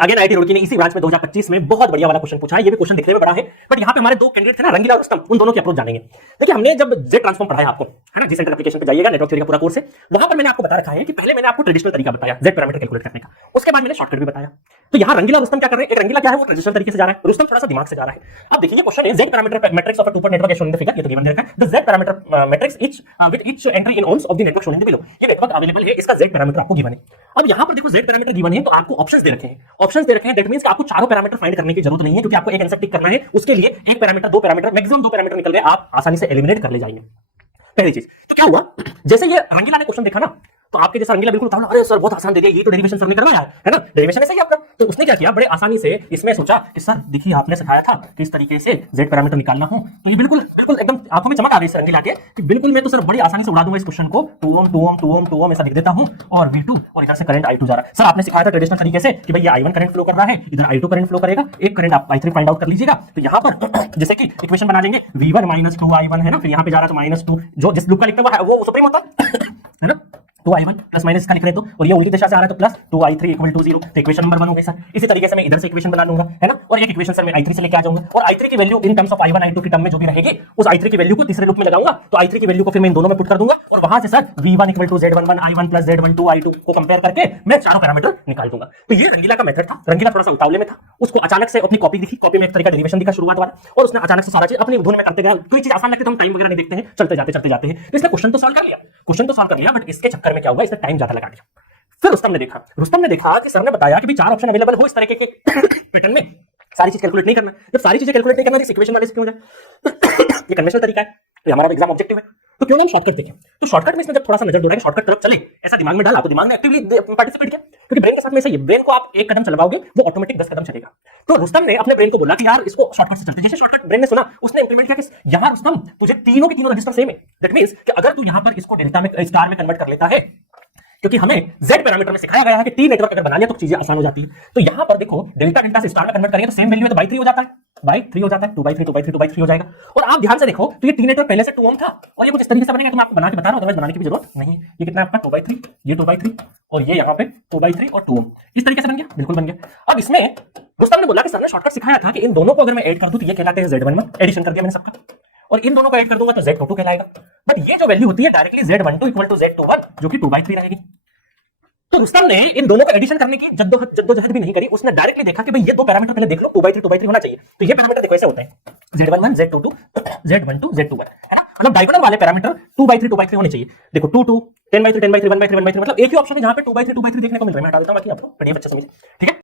Again IIT Roorkee ने इसी branch में 2025 में बहुत बढ़िया वाला क्वेश्चन पूछा है। ये भी क्वेश्चन दिखने में बड़ा है, बट यहाँ पे हमारे दो कैंडिडेट थे ना, रंगीला और रुस्तम, उन दोनों की अप्रोच जानेंगे। देखिए हमने जब जेड ट्रांसफॉर्म पढ़ाया आपको, है ना, जी सेंटर एप्लीकेशन पे जाइएगा, नेटवर्क थ्योरी का पूरा कोर्स है, वहां पर मैंने आपको बता रखा है कि पहले मैंने आपको ट्रेडिशनल तरीका बताया जेड पैरामीटर कैलकुलेट करने का, उसके बाद मैंने शॉर्टकट भी बताया। तो यहाँ रंगीला और रुस्तम क्या कर रहे हैं, एक रंगीला क्या है वो ट्रेडिशनल तरीके से जा रहा है, रुस्तम थोड़ा सा दिमाग से जा रहा है। अब देखिए ये क्वेश्चन है, Z parameter matrix of a two port network as shown in the figure, ये तो गिवन दे रखा है, the Z parameter matrix each with each entry in ohms of the network shown in the below. ये network available है, इसका Z parameter आपको given है। अब यहाँ पर देखो जेड पैरामीटर गिवन है, तो आपको ऑप्शंस दे रखे हैं, ऑप्शंस दे रखे हैं, दैट मींस कि आपको चारों पैरामीटर फाइंड करने की जरूरत नहीं है, क्योंकि आपको एक आंसर टिक करना है, उसके लिए एक पैरामीटर, दो पैरामीटर, मैक्सिमम दो पैरामीटर निकल गए, आप आसानी से एलिमिनेट कर ले जाएंगे। पहली चीज तो क्या हुआ, जैसे ये रंगीला ने क्वेश्चन देखा ना, तो आपके जैसा रंगीला बिल्कुल उतावला, अरे सर बहुत आसान दे दिया, ये तो डेरिवेशन सर ने करवाया है ना, डेरिवेशन ऐसे ही आपका। तो उसने क्या किया, बड़े आसानी से इसमें सोचा कि सर देखिए आपने सिखाया था किस तरीके से जेड पैरामीटर निकालना हो, तो ये बिल्कुल बिल्कुल एकदम आंखों में चमक आ गई रंगीला के कि बिल्कुल मैं तो सर बड़ी आसानी से उड़ा दूंगा इस क्वेश्चन को, 2 ओम 2 ओम 2 ओम 2 ओम ऐसा लिख देता हूं, और V2 और इधर से करंट I2 जा रहा है। सर आपने सिखाया था ट्रेडिशनल तरीके से कि भाई ये I1 करंट फ्लो कर रहा है, इधर I2 करंट फ्लो करेगा, एक करंट आप I3 फाइंड आउट कर लीजिएगा। तो यहाँ पर जैसे कि इक्वेशन बना लेंगे, V1 - 2I1 है ना, फिर यहाँ पे जा रहा है तो -2, जो जिस लूप का लिखा हुआ है वो सुप्रीम होता है ना, 2I1 प्लस माइनस इसका लिख रहे तो, और ये उल्टी दिशा से आ रहा है तो प्लस 2I3 = 0, तो इक्वेशन नंबर 1 हो गई सर। इसी तरीके से मैं इधर से इक्वेशन बना लूंगा, है ना, और एक इक्वेशन सर मैं I3 से लेके आ जाऊंगा, और I3 की value in terms of I1 I2 की टर्म में जो भी रहेगी, उस I3 की वैल्यू को तीसरे लूप में लगाऊंगा, तो I3 की वैल्यू को फिर मैं इन दोनों में पुट कर दूंगा, और वहां से sir V1 = Z11 I1 + Z12 I2 को कंपेयर करके मैं चारों पैरामीटर निकाल दूंगा। तो ये रंगीला का मेथड था। रंगीला थोड़ा सा उतावले में था, उसको अचानक से अपनी कॉपी दिखी, कॉपी में एक तरीका डेरिवेशन दिखा शुरुआत वाला, और उसने अचानक से सारा चीज अपनी धुन में करते गया। कोई चीज आसान लगती है तो हम टाइम वगैरह नहीं देखते हैं, चलते जाते हैं। तो इसने क्वेश्चन तो सॉल्व कर लिया, बट इसके चक्कर में क्या हुआ, इसने टाइम ज्यादा लगा दिया। फिर रुस्तम ने देखा कि सर ने बताया कि भी चार ऑप्शन अवेलेबल हो इस तरीके के पैटर्न में, सारी चीज कैलकुलेट नहीं करना। जब सारी चीजें कैलकुलेट नहीं करना तो इक्वेशन वाले से क्यों जाए, ये कन्वेंशनल तरीका है, तो हमारा एग्जाम ऑब्जेक्टिव है, तो क्यों ना हम शॉर्टकट देखें। तो शॉर्टकट में इसने जब थोड़ा सा नजर दौड़ाया कि शॉर्टकट तरफ चले, ऐसा दिमाग में डाला, तो दिमाग ने एक्टिवली पार्टिसिपेट किया, क्योंकि ब्रेन के साथ में सही है, ब्रेन को आप एक कदम चलवाओगे वो ऑटोमेटिक 10 कदम चलेगा। तो रुस्तम ने अपने ब्रेन को बोला कि यार इसको शॉर्टकट से चलते, जैसे शॉर्टकट ब्रेन ने सुना, उसने इंप्लीमेंट किया कि यहाँ रुस्तम तुझे तीनों के तीनों रजिस्टर सेम है, दैट मींस कि अगर तू यहाँ पर इसको डेल्टा में स्टार में कन्वर्ट कर लेता है, क्योंकि हमें जेड पैरामीटर में सिखाया गया है कि टी नेटवर्क अगर बना लिया तो चीजें आसान हो जाती है। तो यहां पर देखो डेल्टा से स्टार में कन्वर्ट करेंगे तो सेम वैल्यू है, तो बाई 3 हो जाता है, बाई 3 हो जाता है, 2/3 हो जाएगा। और आप ध्यान से देखो तो ये टी नेटवर्क पहले से 2 ओम था, और ये कुछ इस तरीके से बनेगा, तो मैं आपको बना के बता रहा हूं, अदरवाइज बनाने की भी जरूरत नहीं है। ये कितना है आपका 2/3, ये 2/3, और ये यहाँ पे 2/3 और 2 ओम, इस तरीके से बन गया, बिल्कुल बन गया। अब इसमें रुस्तम ने बोला कि सर ने शॉर्टकट सिखाया था कि इन दोनों को अगर मैं ऐड कर दूं तो ये कहलाते हैं Z11, एडिशन कर दिया मैंने सबका, और इन दोनों को ऐड कर दूंगा तो Z22 कहलाएगा। बट ये जो वैल्यू होती है डायरेक्टली Z12 = Z21, जो कि 2/3 रहेगी। तो रुस्तम ने इन दोनों को एडिशन करने की जद्दोजहद भी नहीं करी, उसने डायरेक्टली देखा कि भाई ये दो पैरामीटर पहले देख लो, 2/3 होना चाहिए। तो ये पैरामीटर देखो ऐसे होते हैं, Z11 Z22 Z12 Z21, है ना, मतलब डायगोनल वाले पैरामीटर 2/3 होने चाहिए। देखो 2 2 10/3 10/3 1/3 1/3, मतलब एक ही ऑप्शन है जहां पे 2/3 देखने को मिल रहा है। मैं हटा देता हूं बाकी आपको पढ़िए बच्चे समझिए, ठीक है।